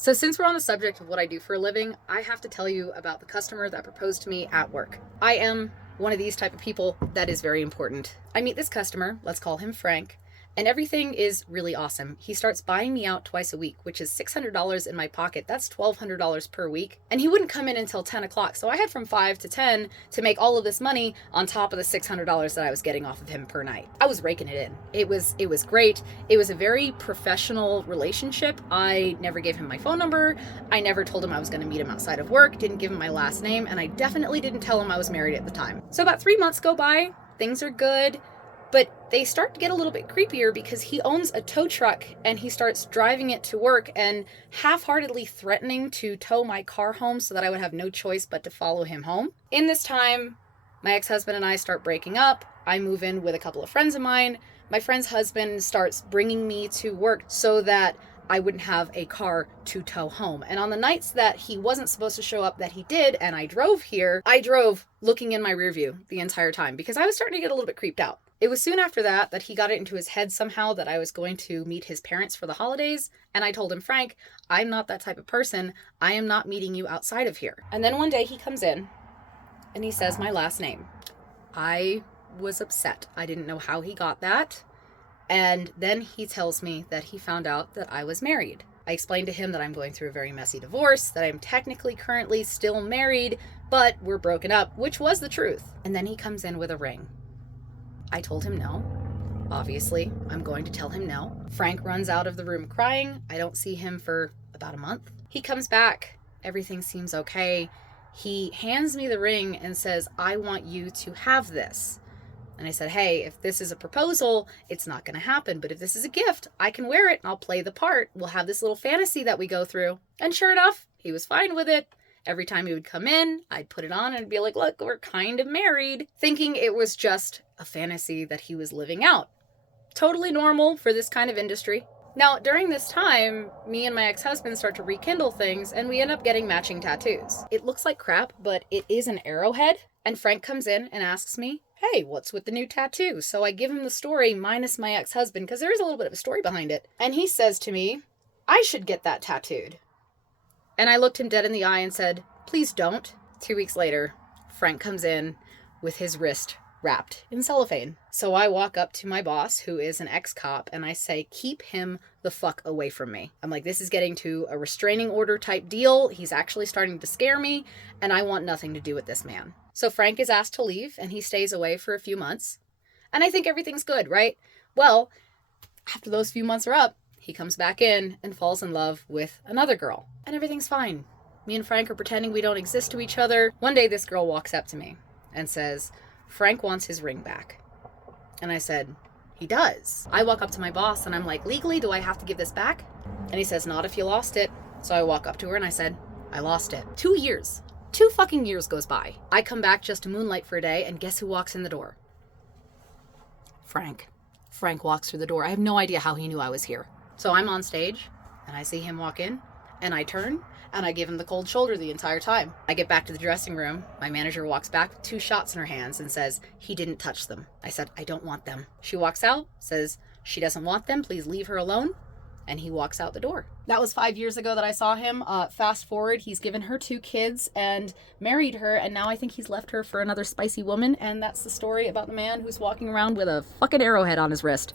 So since we're on the subject of what I do for a living, I have to tell you about the customer that proposed to me at work. I am one of these type of people that is very important. I meet this customer, let's call him Frank, and everything is really awesome. He starts buying me out twice a week, which is $600 in my pocket. That's $1,200 per week. And he wouldn't come in until 10 o'clock. So I had from 5 to 10 to make all of this money on top of the $600 that I was getting off of him per night. I was raking it in. It was great. It was a very professional relationship. I never gave him my phone number. I never told him I was going to meet him outside of work, didn't give him my last name, and I definitely didn't tell him I was married at the time. So about 3 months go by, things are good. But they start to get a little bit creepier because he owns a tow truck and he starts driving it to work and half-heartedly threatening to tow my car home so that I would have no choice but to follow him home. In this time, my ex-husband and I start breaking up. I move in with a couple of friends of mine. My friend's husband starts bringing me to work so that I wouldn't have a car to tow home. And on the nights that he wasn't supposed to show up, that he did, and I drove here, I drove looking in my rear view the entire time because I was starting to get a little bit creeped out. It was soon after that he got it into his head somehow that I was going to meet his parents for the holidays. And I told him, Frank, I'm not that type of person. I am not meeting you outside of here. And then one day he comes in and he says my last name. I was upset. I didn't know how he got that. And then he tells me that he found out that I was married. I explained to him that I'm going through a very messy divorce, that I'm technically currently still married, but we're broken up, which was the truth. And then he comes in with a ring. I told him no. Obviously, I'm going to tell him no. Frank runs out of the room crying. I don't see him for about a month. He comes back. Everything seems okay. He hands me the ring and says, I want you to have this. And I said, hey, if this is a proposal, it's not going to happen. But if this is a gift, I can wear it and I'll play the part. We'll have this little fantasy that we go through. And sure enough, he was fine with it. Every time he would come in, I'd put it on and I'd be like, look, we're kind of married, thinking it was just a fantasy that he was living out. Totally normal for this kind of industry. Now, during this time, me and my ex-husband start to rekindle things and we end up getting matching tattoos. It looks like crap, but it is an arrowhead. And Frank comes in and asks me, hey, what's with the new tattoo? So I give him the story minus my ex-husband because there is a little bit of a story behind it. And he says to me, I should get that tattooed. And I looked him dead in the eye and said, please don't. 2 weeks later, Frank comes in with his wrist wrapped in cellophane. So I walk up to my boss, who is an ex-cop, and I say, keep him the fuck away from me. I'm like, this is getting to a restraining order type deal. He's actually starting to scare me, and I want nothing to do with this man. So Frank is asked to leave, and he stays away for a few months. And I think everything's good, right? Well, after those few months are up, he comes back in and falls in love with another girl. And everything's fine. Me and Frank are pretending we don't exist to each other. One day this girl walks up to me and says, Frank wants his ring back. And I said, he does. I walk up to my boss and I'm like, legally, do I have to give this back? And he says, not if you lost it. So I walk up to her and I said, I lost it. 2 years. 2 fucking years goes by. I come back just to moonlight for a day and guess who walks in the door? Frank. Frank walks through the door. I have no idea how he knew I was here. So I'm on stage, and I see him walk in, and I turn, and I give him the cold shoulder the entire time. I get back to the dressing room. My manager walks back with 2 shots in her hands and says, he didn't touch them. I said, I don't want them. She walks out, says, she doesn't want them. Please leave her alone. And he walks out the door. That was 5 years ago that I saw him. Fast forward, he's given her 2 kids and married her, and now I think he's left her for another spicy woman, and that's the story about the man who's walking around with a fucking arrowhead on his wrist.